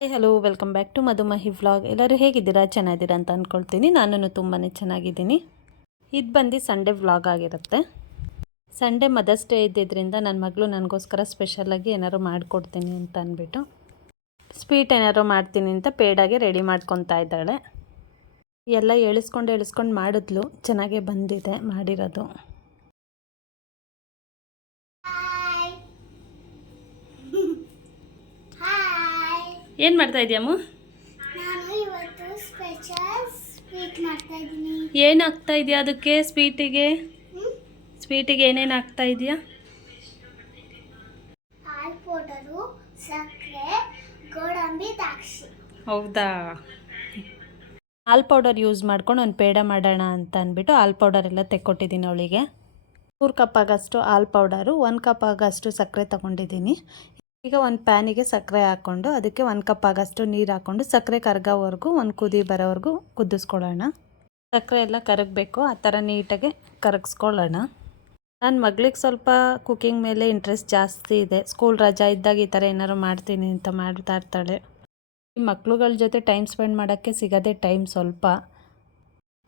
Hello, welcome back to Madhumahi vlog. ಎಲ್ಲರೂ ಹೇಗಿದ್ದೀರಾ? ಚೆನ್ನಾಗಿದ್ದೀರಾ ಅಂತ ಅಂದ್ಕೊಳ್ತೀನಿ. ನಾನು ತುಂಬಾ ಚೆನ್ನಾಗಿದ್ದೀನಿ. ಇದು ಬಂದು ಸಂಡೇ ವ್ಲಾಗ್ ಆಗಿರುತ್ತೆ. ಸಂಡೇ ಮದರ್ಸ್ ಡೇ ಇದ್ದಿದ್ದರಿಂದ ನನ್ನ ಮಗಳು ನನಗೋಸ್ಕರ ಸ್ಪೆಷಲಾಗಿ ಏನಾದ್ರು ಮಾಡಿಕೊಡ್ತೀನಿ ಅಂತ ಅಂದ್ಬಿಟ್ಟು ಸ್ವೀಟ್ ಏನಾದ್ರು ಮಾಡ್ತೀನಿ ಅಂತ ಪೇಡಾಗೆ ರೆಡಿ ಮಾಡ್ಕೊತಾ ಇದ್ದಾಳೆ. ಎಲ್ಲ ಎಳಿಸ್ಕೊಂಡು ಮಾಡಿದ್ಲು, ಚೆನ್ನಾಗೇ ಬಂದಿದೆ ಮಾಡಿರೋದು. ಏನು ಮಾಡ್ತಾ ಇದೆಯಮ್ಮ? ನಾನು ಇವತ್ತು ಸ್ಪೆಷಲ್ ಸ್ವೀಟ್ ಮಾಡ್ತಾ ಇದ್ದೀನಿ. ಏನು ಹಾಕ್ತಾ ಇದೆಯಾ ಅದಕ್ಕೆ? ಸ್ವೀಟಿಗೆ ಏನೇನು ಹಾಕ್ತಾ ಇದೆಯಾ? ಹಾಲು ಪೌಡರು, ಸಕ್ಕರೆ, ಗೋಡಂಬಿ, ದ್ರಾಕ್ಷಿ. ಹೌದಾ? ಹಾಲು ಪೌಡರ್ ಯೂಸ್ ಮಾಡ್ಕೊಂಡು ಒಂದು ಪೇಡ ಮಾಡೋಣ ಅಂತ ಅಂದ್ಬಿಟ್ಟು ಹಾಲು ಪೌಡರ್ ಎಲ್ಲ ತೆಕ್ಕೊಟ್ಟಿದ್ದೀನಿ ಅವಳಿಗೆ. 3 ಕಪ್ ಆಗೋಷ್ಟು ಹಾಲು ಪೌಡರು, 1 ಕಪ್ ಆಗೋಷ್ಟು ಸಕ್ಕರೆ ತೊಗೊಂಡಿದ್ದೀನಿ. ಈಗ ಒಂದು ಪ್ಯಾನಿಗೆ ಸಕ್ಕರೆ ಹಾಕ್ಕೊಂಡು ಅದಕ್ಕೆ 1 ಕಪ್ ಆಗೋಷ್ಟು ನೀರು ಹಾಕ್ಕೊಂಡು ಸಕ್ಕರೆ ಕರಗೋವರೆಗೂ ಒಂದು ಕುದಿ ಬರೋವರೆಗೂ ಕುದಿಸ್ಕೊಳ್ಳೋಣ. ಸಕ್ಕರೆ ಎಲ್ಲ ಕರಗಬೇಕು, ಆ ಥರ ನೀಟಾಗಿ ಕರಗಿಸ್ಕೊಳ್ಳೋಣ. ನನ್ನ ಮಗಳಿಗೆ ಸ್ವಲ್ಪ ಕುಕ್ಕಿಂಗ್ ಮೇಲೆ ಇಂಟ್ರೆಸ್ಟ್ ಜಾಸ್ತಿ ಇದೆ. ಸ್ಕೂಲ್ ರಜಾ ಇದ್ದಾಗ ಈ ಥರ ಏನಾದ್ರು ಮಾಡ್ತೀನಿ ಅಂತ ಮಾಡ್ತಾ ಇರ್ತಾಳೆ. ಈ ಮಕ್ಳುಗಳ ಜೊತೆ ಟೈಮ್ ಸ್ಪೆಂಡ್ ಮಾಡೋಕ್ಕೆ ಸಿಗೋದೇ ಟೈಮ್ ಸ್ವಲ್ಪ,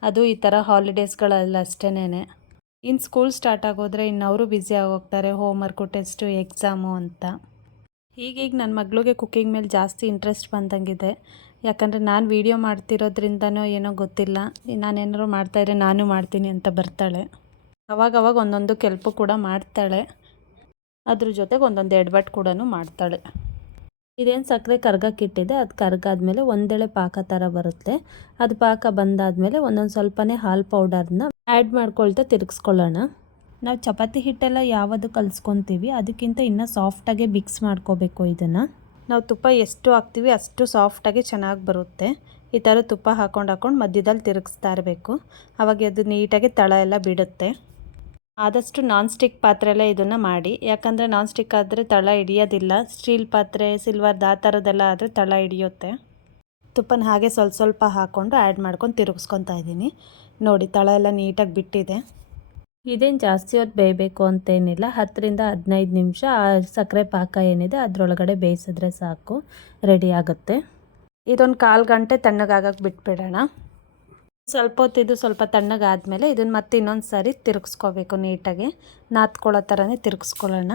ಅದು ಈ ಥರ ಹಾಲಿಡೇಸ್ಗಳಲ್ಲಿ ಅಷ್ಟೇನೆ. ಇನ್ನು ಸ್ಕೂಲ್ ಸ್ಟಾರ್ಟ್ ಆಗೋದ್ರೆ ಇನ್ನು ಅವರು ಬ್ಯುಸಿ ಆಗೋಗ್ತಾರೆ, ಹೋಮ್ವರ್ಕು, ಟೆಸ್ಟು, ಎಕ್ಸಾಮು ಅಂತ. ಈಗೀಗ ನನ್ನ ಮಗಳಿಗೆ ಕುಕ್ಕಿಂಗ್ ಮೇಲೆ ಜಾಸ್ತಿ ಇಂಟ್ರೆಸ್ಟ್ ಬಂದಂಗಿದೆ. ಯಾಕಂದರೆ ನಾನು ವೀಡಿಯೋ ಮಾಡ್ತಿರೋದ್ರಿಂದನೋ ಏನೋ ಗೊತ್ತಿಲ್ಲ, ನಾನೇನಾದ್ರು ಮಾಡ್ತಾಯಿದ್ರೆ ನಾನು ಮಾಡ್ತೀನಿ ಅಂತ ಬರ್ತಾಳೆ. ಅವಾಗವಾಗ ಒಂದೊಂದು ಕೆಲ್ಪು ಕೂಡ ಮಾಡ್ತಾಳೆ, ಅದ್ರ ಜೊತೆಗೆ ಒಂದೊಂದು ಎಡವಟ್ಟು ಕೂಡ ಮಾಡ್ತಾಳೆ. ಇದೇನು ಸಕ್ಕರೆ ಕರ್ಗಕ್ಕಿಟ್ಟಿದೆ, ಅದು ಕರ್ಗಾದ್ಮೇಲೆ ಒಂದೆಳೆ ಪಾಕ ಥರ ಬರುತ್ತೆ. ಅದು ಪಾಕ ಬಂದಾದಮೇಲೆ ಒಂದೊಂದು ಸ್ವಲ್ಪನೇ ಹಾಲು ಪೌಡರ್ನ ಆ್ಯಡ್ ಮಾಡ್ಕೊಳ್ತಾ ತಿರುಗಿಸ್ಕೊಳ್ಳೋಣ. ನಾವು ಚಪಾತಿ ಹಿಟ್ಟೆಲ್ಲ ಯಾವುದು ಕಲಿಸ್ಕೊತೀವಿ ಅದಕ್ಕಿಂತ ಇನ್ನೂ ಸಾಫ್ಟಾಗೆ ಮಿಕ್ಸ್ ಮಾಡ್ಕೋಬೇಕು. ಇದನ್ನು ನಾವು ತುಪ್ಪ ಎಷ್ಟು ಹಾಕ್ತೀವಿ ಅಷ್ಟು ಸಾಫ್ಟಾಗಿ ಚೆನ್ನಾಗಿ ಬರುತ್ತೆ. ಈ ಥರ ತುಪ್ಪ ಹಾಕ್ಕೊಂಡು ಮಧ್ಯದಲ್ಲಿ ತಿರುಗಿಸ್ತಾ ಇರಬೇಕು, ಆವಾಗ ಅದು ನೀಟಾಗಿ ತಳ ಎಲ್ಲ ಬಿಡುತ್ತೆ. ಆದಷ್ಟು ನಾನ್ ಸ್ಟಿಕ್ ಪಾತ್ರೆಯಲ್ಲೇ ಇದನ್ನು ಮಾಡಿ, ಯಾಕಂದರೆ ನಾನ್ ಸ್ಟಿಕ್ ಆದರೆ ತಳ ಹಿಡಿಯೋದಿಲ್ಲ. ಸ್ಟೀಲ್ ಪಾತ್ರೆ, ಸಿಲ್ವರ್ದು ಆ ಥರದ್ದೆಲ್ಲ ಆದರೆ ತಳ ಹಿಡಿಯುತ್ತೆ. ತುಪ್ಪನ ಹಾಗೆ ಸ್ವಲ್ಪ ಹಾಕ್ಕೊಂಡು ಆ್ಯಡ್ ಮಾಡ್ಕೊಂಡು ತಿರುಗಿಸ್ಕೊತಾ ಇದ್ದೀನಿ. ನೋಡಿ, ತಳ ಎಲ್ಲ ನೀಟಾಗಿ ಬಿಟ್ಟಿದೆ. ಇದೇನು ಜಾಸ್ತಿ ಹೊತ್ತು ಬೇಯಬೇಕು ಅಂತೇನಿಲ್ಲ, 10 ರಿಂದ 15 ನಿಮಿಷ ಆ ಸಕ್ಕರೆ ಪಾಕ ಏನಿದೆ ಅದರೊಳಗಡೆ ಬೇಯಿಸಿದ್ರೆ ಸಾಕು, ರೆಡಿ ಆಗುತ್ತೆ. ಇದೊಂದು 1/4 ಗಂಟೆ ತಣ್ಣಗಾಗಕ್ಕೆ ಬಿಟ್ಬಿಡೋಣ. ಸ್ವಲ್ಪ ಹೊತ್ತಿದ್ದು ಸ್ವಲ್ಪ ತಣ್ಣಗಾದಮೇಲೆ ಇದನ್ನು ಮತ್ತೆ ಇನ್ನೊಂದು ಸಾರಿ ತಿರುಗಿಸ್ಕೋಬೇಕು, ನೀಟಾಗಿ ನಾದ್ಕೊಳ್ಳೋ ಥರನೇ ತಿರುಗಿಸ್ಕೊಳ್ಳೋಣ.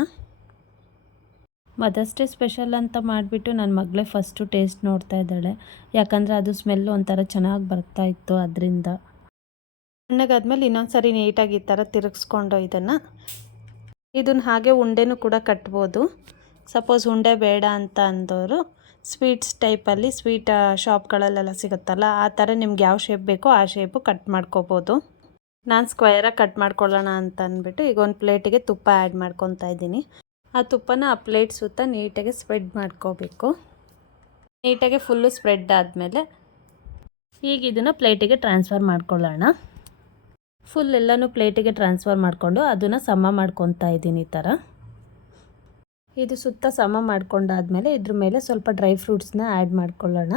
ಮದರ್ಸ್ ಡೇ ಸ್ಪೆಷಲ್ ಅಂತ ಮಾಡಿಬಿಟ್ಟು ನನ್ನ ಮಗಳೇ ಫಸ್ಟು ಟೇಸ್ಟ್ ನೋಡ್ತಾ ಇದ್ದಾಳೆ, ಯಾಕಂದರೆ ಅದು ಸ್ಮೆಲ್ಲು ಒಂಥರ ಚೆನ್ನಾಗಿ ಬರ್ತಾಯಿತ್ತು. ಅದರಿಂದ ತಣ್ಣಗಾದ್ಮೇಲೆ ಇನ್ನೊಂದು ಸಾರಿ ನೀಟಾಗಿ ಈ ಥರ ತಿರುಗಿಸ್ಕೊಂಡು ಇದನ್ನು ಹಾಗೆ ಉಂಡೆನೂ ಕೂಡ ಕಟ್ಬೋದು. ಸಪೋಸ್ ಉಂಡೆ ಬೇಡ ಅಂತ ಅಂದವರು ಸ್ವೀಟ್ಸ್ ಟೈಪಲ್ಲಿ, ಸ್ವೀಟ್ ಶಾಪ್ಗಳಲ್ಲೆಲ್ಲ ಸಿಗುತ್ತಲ್ಲ, ಆ ಥರ ನಿಮ್ಗೆ ಯಾವ ಶೇಪ್ ಬೇಕೋ ಆ ಶೇಪು ಕಟ್ ಮಾಡ್ಕೋಬೋದು. ನಾನು ಸ್ಕ್ವಯರಾಗಿ ಕಟ್ ಮಾಡ್ಕೊಳ್ಳೋಣ ಅಂತ ಅಂದ್ಬಿಟ್ಟು ಈಗ ಒಂದು ಪ್ಲೇಟಿಗೆ ತುಪ್ಪ ಆ್ಯಡ್ ಮಾಡ್ಕೊತಾ ಇದ್ದೀನಿ. ಆ ತುಪ್ಪನ ಆ ಪ್ಲೇಟ್ ಸುತ್ತ ನೀಟಾಗಿ ಸ್ಪ್ರೆಡ್ ಮಾಡ್ಕೋಬೇಕು. ನೀಟಾಗಿ ಫುಲ್ಲು ಸ್ಪ್ರೆಡ್ ಆದಮೇಲೆ ಈಗ ಇದನ್ನು ಪ್ಲೇಟಿಗೆ ಟ್ರಾನ್ಸ್ಫರ್ ಮಾಡ್ಕೊಳ್ಳೋಣ. ಫುಲ್ ಎಲ್ಲನೂ ಪ್ಲೇಟಿಗೆ ಟ್ರಾನ್ಸ್ಫರ್ ಮಾಡಿಕೊಂಡು ಅದನ್ನು ಸಮ ಮಾಡ್ಕೊತಾ ಇದ್ದೀನಿ. ಈ ಥರ ಇದು ಸುತ್ತ ಸಮ ಮಾಡ್ಕೊಂಡಾದ್ಮೇಲೆ ಇದ್ರ ಮೇಲೆ ಸ್ವಲ್ಪ ಡ್ರೈ ಫ್ರೂಟ್ಸ್ನ ಆ್ಯಡ್ ಮಾಡ್ಕೊಳ್ಳೋಣ.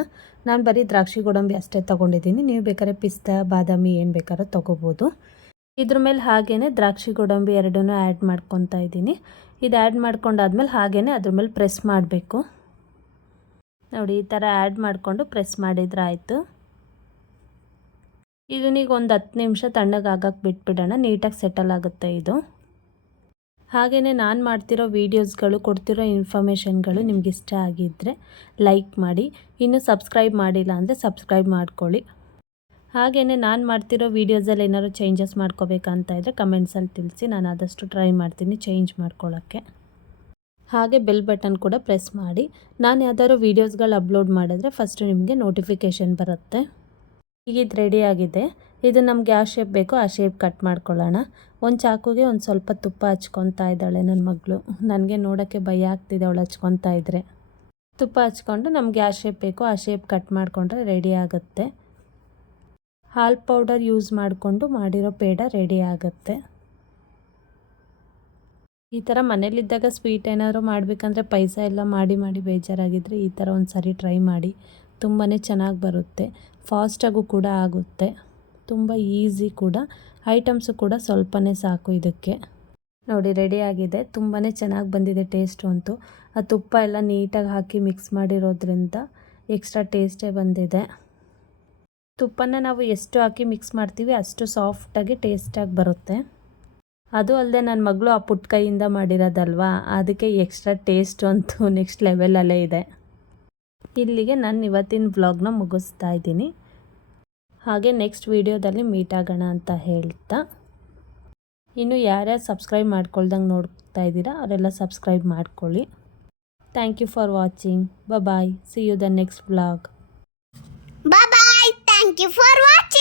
ನಾನು ಬರೀ ದ್ರಾಕ್ಷಿ ಗೋಡಂಬಿ ಅಷ್ಟೇ ತೊಗೊಂಡಿದ್ದೀನಿ, ನೀವು ಬೇಕಾದ್ರೆ ಪಿಸ್ತಾ, ಬಾದಾಮಿ ಏನು ಬೇಕಾದ್ರೂ ತೊಗೋಬೋದು. ಇದ್ರ ಮೇಲೆ ಹಾಗೇ ದ್ರಾಕ್ಷಿ ಗೋಡಂಬಿ ಎರಡನ್ನೂ ಆ್ಯಡ್ ಮಾಡ್ಕೊತಾ ಇದ್ದೀನಿ. ಇದು ಆ್ಯಡ್ ಮಾಡ್ಕೊಂಡಾದ್ಮೇಲೆ ಹಾಗೇ ಅದ್ರ ಮೇಲೆ ಪ್ರೆಸ್ ಮಾಡಬೇಕು. ನೋಡಿ, ಈ ಥರ ಆ್ಯಡ್ ಮಾಡಿಕೊಂಡು ಪ್ರೆಸ್ ಮಾಡಿದ್ರೆ ಆಯಿತು. ಇದನ್ನೀಗ ಒಂದು 10 ನಿಮಿಷ ತಣ್ಣಗಾಗಕ್ಕೆ ಬಿಟ್ಬಿಡೋಣ, ನೀಟಾಗಿ ಸೆಟಲ್ ಆಗುತ್ತೆ ಇದು. ಹಾಗೆಯೇ ನಾನು ಮಾಡ್ತಿರೋ ವೀಡಿಯೋಸ್ಗಳು, ಕೊಡ್ತಿರೋ ಇನ್ಫಾರ್ಮೇಷನ್ಗಳು ನಿಮ್ಗೆ ಇಷ್ಟ ಆಗಿದ್ದರೆ ಲೈಕ್ ಮಾಡಿ, ಇನ್ನೂ ಸಬ್ಸ್ಕ್ರೈಬ್ ಮಾಡಿಲ್ಲ ಅಂದರೆ ಸಬ್ಸ್ಕ್ರೈಬ್ ಮಾಡ್ಕೊಳ್ಳಿ. ಹಾಗೆಯೇ ನಾನು ಮಾಡ್ತಿರೋ ವೀಡಿಯೋಸಲ್ಲಿ ಏನಾದ್ರು ಚೇಂಜಸ್ ಮಾಡ್ಕೋಬೇಕಂತ ಇದ್ದರೆ ಕಮೆಂಟ್ಸಲ್ಲಿ ತಿಳಿಸಿ, ನಾನು ಆದಷ್ಟು ಟ್ರೈ ಮಾಡ್ತೀನಿ ಚೇಂಜ್ ಮಾಡ್ಕೊಳ್ಳೋಕ್ಕೆ. ಹಾಗೆ ಬೆಲ್ ಬಟನ್ ಕೂಡ ಪ್ರೆಸ್ ಮಾಡಿ, ನಾನು ಯಾವ್ದಾದ್ರು ವೀಡಿಯೋಸ್ಗಳು ಅಪ್ಲೋಡ್ ಮಾಡಿದ್ರೆ ಫಸ್ಟು ನಿಮಗೆ ನೋಟಿಫಿಕೇಷನ್ ಬರುತ್ತೆ. ಈಗ ಇದು ರೆಡಿ ಆಗಿದೆ. ಇದು ನಮ್ಗೆ ಯಾವ ಶೇಪ್ ಬೇಕೋ ಆ ಶೇಪ್ ಕಟ್ ಮಾಡ್ಕೊಳ್ಳೋಣ. ಒಂದು ಚಾಕುಗೆ ಒಂದು ಸ್ವಲ್ಪ ತುಪ್ಪ ಹಚ್ಕೊತಾ ಇದ್ದಾಳೆ ನನ್ನ ಮಗಳು. ನನಗೆ ನೋಡೋಕ್ಕೆ ಭಯ ಆಗ್ತಿದೆ ಅವಳು ಹಚ್ಕೊತಾ ಇದ್ದರೆ. ತುಪ್ಪ ಹಚ್ಕೊಂಡು ನಮ್ಗೆ ಯಾವ ಶೇಪ್ ಬೇಕೋ ಆ ಶೇಪ್ ಕಟ್ ಮಾಡಿಕೊಂಡ್ರೆ ರೆಡಿ ಆಗುತ್ತೆ. ಹಾಲು ಪೌಡರ್ ಯೂಸ್ ಮಾಡಿಕೊಂಡು ಮಾಡಿರೋ ಪೇಡ ರೆಡಿ ಆಗುತ್ತೆ. ಈ ಥರ ಮನೇಲಿದ್ದಾಗ ಸ್ವೀಟ್ ಏನಾದರೂ ಮಾಡಬೇಕಂದ್ರೆ ಪೈಸಾ ಎಲ್ಲ ಮಾಡಿ ಬೇಜಾರಾಗಿದ್ದರೆ ಈ ಥರ ಒಂದು ಸಾರಿ ಟ್ರೈ ಮಾಡಿ, ತುಂಬಾ ಚೆನ್ನಾಗಿ ಬರುತ್ತೆ. ಫಾಸ್ಟಾಗೂ ಕೂಡ ಆಗುತ್ತೆ, ತುಂಬ ಈಸಿ ಕೂಡ. ಐಟಮ್ಸು ಕೂಡ ಸ್ವಲ್ಪನೇ ಸಾಕು ಇದಕ್ಕೆ. ನೋಡಿ, ರೆಡಿ ಆಗಿದೆ, ತುಂಬಾ ಚೆನ್ನಾಗಿ ಬಂದಿದೆ ಟೇಸ್ಟು ಅಂತೂ. ಆ ತುಪ್ಪ ಎಲ್ಲ ನೀಟಾಗಿ ಹಾಕಿ ಮಿಕ್ಸ್ ಮಾಡಿರೋದ್ರಿಂದ ಎಕ್ಸ್ಟ್ರಾ ಟೇಸ್ಟೇ ಬಂದಿದೆ. ತುಪ್ಪನ ನಾವು ಎಷ್ಟು ಹಾಕಿ ಮಿಕ್ಸ್ ಮಾಡ್ತೀವಿ ಅಷ್ಟು ಸಾಫ್ಟಾಗಿ ಟೇಸ್ಟಾಗಿ ಬರುತ್ತೆ. ಅದು ಅಲ್ಲದೆ ನನ್ನ ಮಗಳು ಆ ಪುಟ್ಟ ಕೈಯಿಂದ ಮಾಡಿರೋದಲ್ವಾ, ಅದಕ್ಕೆ ಎಕ್ಸ್ಟ್ರಾ ಟೇಸ್ಟ್ ಅಂತೂ ನೆಕ್ಸ್ಟ್ ಲೆವೆಲಲ್ಲೇ ಇದೆ. ಇಲ್ಲಿಗೆ ನಾನು ಇವತ್ತಿನ ವ್ಲಾಗ್ನ ಮುಗಿಸ್ತಾ ಇದ್ದೀನಿ. ಹಾಗೆ ನೆಕ್ಸ್ಟ್ ವೀಡಿಯೋದಲ್ಲಿ ಮೀಟ್ ಆಗೋಣ ಅಂತ ಹೇಳ್ತಾ, ಇನ್ನು ಯಾರ್ಯಾರು ಸಬ್ಸ್ಕ್ರೈಬ್ ಮಾಡ್ಕೊಳ್ದಂಗೆ ನೋಡ್ತಾ ಇದ್ದೀರಾ ಅವರೆಲ್ಲ ಸಬ್ಸ್ಕ್ರೈಬ್ ಮಾಡ್ಕೊಳ್ಳಿ. Thank you for watching. Bye. See you the next vlog. Bye bye. Thank you for watching.